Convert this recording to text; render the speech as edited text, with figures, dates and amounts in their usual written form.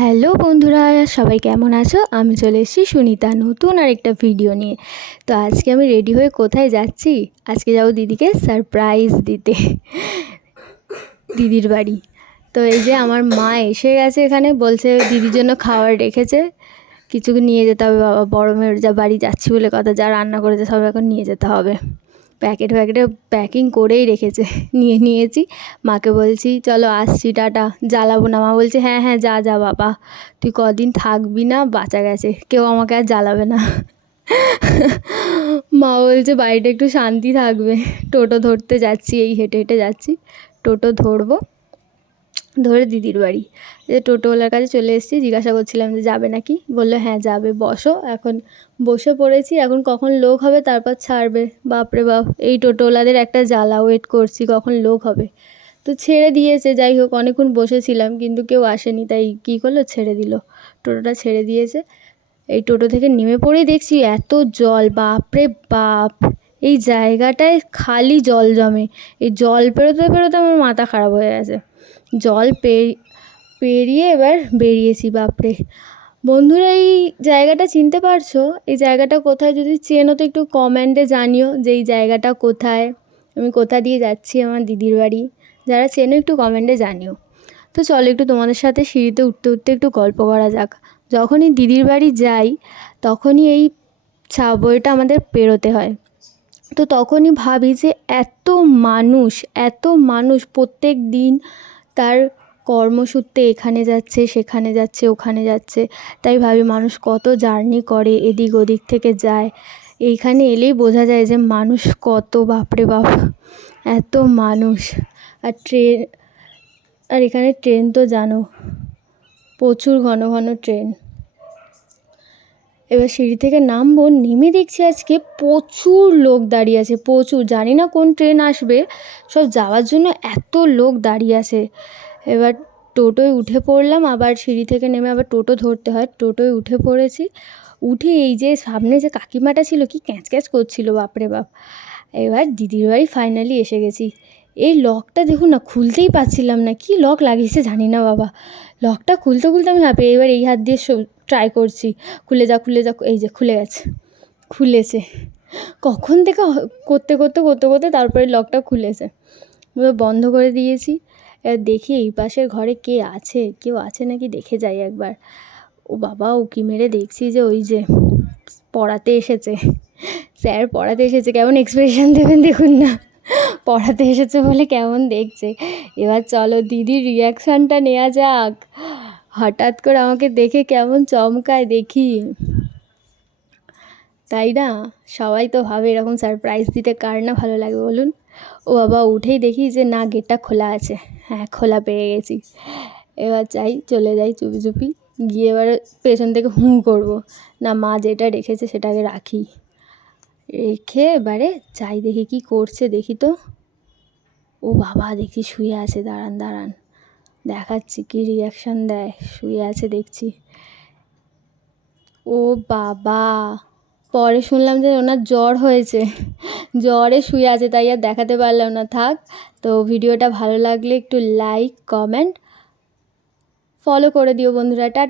Hello বন্ধুরা, সবাই কেমন আছো? আমি চলে এসেছি সুনিতা নতুন আরেকটা ভিডিও নিয়ে। তো আজকে আমি রেডি হয়ে কোথায় যাচ্ছি? আজকে যাবো দিদিকে সারপ্রাইজ দিতে দিদির বাড়ি। তো এই যে আমার মা এসে গেছে, এখানে বলছে দিদির জন্য খাবার রেখেছে, কিছু নিয়ে যেতে হবে। বাবা বড় মেয়ের যা বাড়ি যাচ্ছি বলে কথা, যা রান্না করেছে সব এখন নিয়ে যেতে হবে। প্যাকেটে প্যাকিং করেই রেখেছে, নিয়েছি। মাকে বলছি চলো আসছি, টাটা, জ্বালাবো না। মা বলছে হ্যাঁ হ্যাঁ যা যা বাবা, তুই কদিন থাকবি না, বাঁচা গেছে, কেউ আমাকে আর জ্বালাবে না। মা বলছে বাড়িটা একটু শান্তি থাকবে। টোটো ধরতে যাচ্ছি, এই হেঁটে হেঁটে যাচ্ছি, টোটো ধরবো, ধরে দিদির বাড়ি। যে টোটোওয়ালার কাছে চলে এসেছি, জিজ্ঞাসা করছিলাম যে যাবে নাকি, বললো হ্যাঁ যাবে, বসো। এখন বসে পড়েছি, এখন কখন লোক হবে তারপর ছাড়বে। বাপরে বাপ, এই টোটোওয়ালাদের একটা জ্বালা, ওয়েট করছি কখন লোক হবে। তো ছেড়ে দিয়েছে, যাই হোক অনেকক্ষণ বসেছিলাম কিন্তু কেউ আসেনি, তাই কী করলো, ছেড়ে দিল, টোটোটা ছেড়ে দিয়েছে। এই টোটো থেকে নেমে পড়েই দেখছি এত জল, বাপরে বাপ, এই জায়গাটায় খালি জল জমে। এই জল পেরোতে পেরোতে আমার মাথা খারাপ হয়ে গেছে। জল পেরিয়ে এবার বেরিয়েছি। বাপরে বন্ধুরা, এই জায়গাটা চিনতে পারছো? এই জায়গাটা কোথায়? যদি চেনো তো একটু কমেন্টে জানিও যে এই জায়গাটা কোথায়, আমি কোথা দিয়ে যাচ্ছি আমার দিদির বাড়ি। যারা চেনো একটু কমেন্টে জানিও। তো চলো একটু তোমাদের সাথে সিঁড়িতে উঠতে উঠতে একটু গল্প করা যাক। যখনই দিদির বাড়ি যাই তখনই এই সাবওয়েটা আমাদের পেরোতে হয়। তো তখনই ভাবি যে এত মানুষ প্রত্যেক দিন তার কর্মসূত্রে এখানে যাচ্ছে, সেখানে যাচ্ছে, ওখানে যাচ্ছে। তাই ভাবি মানুষ কত জার্নি করে, এদিক ওদিক থেকে যায়। এইখানে এলেই বোঝা যায় যে মানুষ কত, বাপরে বাপ, এত মানুষ। আর এখানে ট্রেন তো জানো, প্রচুর ঘন ঘন ট্রেন। এবার সিঁড়ি থেকে নামবো, নেমে দেখছি আজকে প্রচুর লোক দাঁড়িয়ে আছে, প্রচুর। জানি না কোন ট্রেন আসবে, সব যাওয়ার জন্য এত লোক দাঁড়িয়ে আছে। এবার টোটোয় উঠে পড়লাম, আবার সিঁড়ি থেকে নেমে আবার টোটো ধরতে হয়। টোটোয় উঠে পড়েছি, উঠে এই যে সামনে যে কাকিমাটা ছিল, কি ক্যাঁচ ক্যাঁচ করছিল, বাপরে বাপ। এবার দিদির বাড়ি ফাইনালি এসে গেছি। এই লকটা দেখুন না, খুলতেই পারছিলাম না, কি লক লাগিয়েছে জানি না বাবা। লকটা খুলতে খুলতে আমি হাঁপি। এবার এই হাত দিয়ে ট্রাই করছি, খুলে যা, এই যে খুলে গেছে, খুলেছে। কখন থেকে করতে করতে করতে করতে তারপরে লকটা খুলেছে। বন্ধ করে দিয়েছি। এবার দেখি এই পাশের ঘরে কেউ আছে নাকি দেখে যাই একবার। ও বাবা, উকি মেরে দেখছি যে ওই যে পড়াতে এসেছে, স্যার পড়াতে এসেছে। কেমন এক্সপ্রেশন দেবেন দেখুন না, পড়াতে এসেছে বলে কেমন দেখছে। এবার চলো দিদির রিয়াকশানটা নেওয়া যাক। হঠাৎ করে আমাকে দেখে কেমন চমকায় দেখি, তাই না? সবাই তো ভাবে এরকম সারপ্রাইজ দিতে কার না ভালো লাগে বলুন। ও বাবা, উঠেই দেখি যে না, গেটটা খোলা আছে। হ্যাঁ, খোলা পেয়ে গেছি। এবার চলে যাই চুপি চুপি গিয়ে, এবার পেছন থেকে করবো না, মা যেটা রেখেছে সেটাকে রাখি, রেখে এবারে যাই, দেখি কি করছে, দেখি তো। ও বাবা, দেখি শুয়ে আছে, দাঁড়ান দেখাচ্ছি কি রিয়াকশান দেয়। শুয়ে আছে দেখছি। ও বাবা, পরে শুনলাম যে ওনার জ্বর হয়েছে, জ্বরে শুয়ে আছে, তাই আর দেখাতে পারলাম না, থাক। তো ভিডিওটা ভালো লাগলে একটু লাইক, কমেন্ট, ফলো করে দিও বন্ধুরা। টাটা।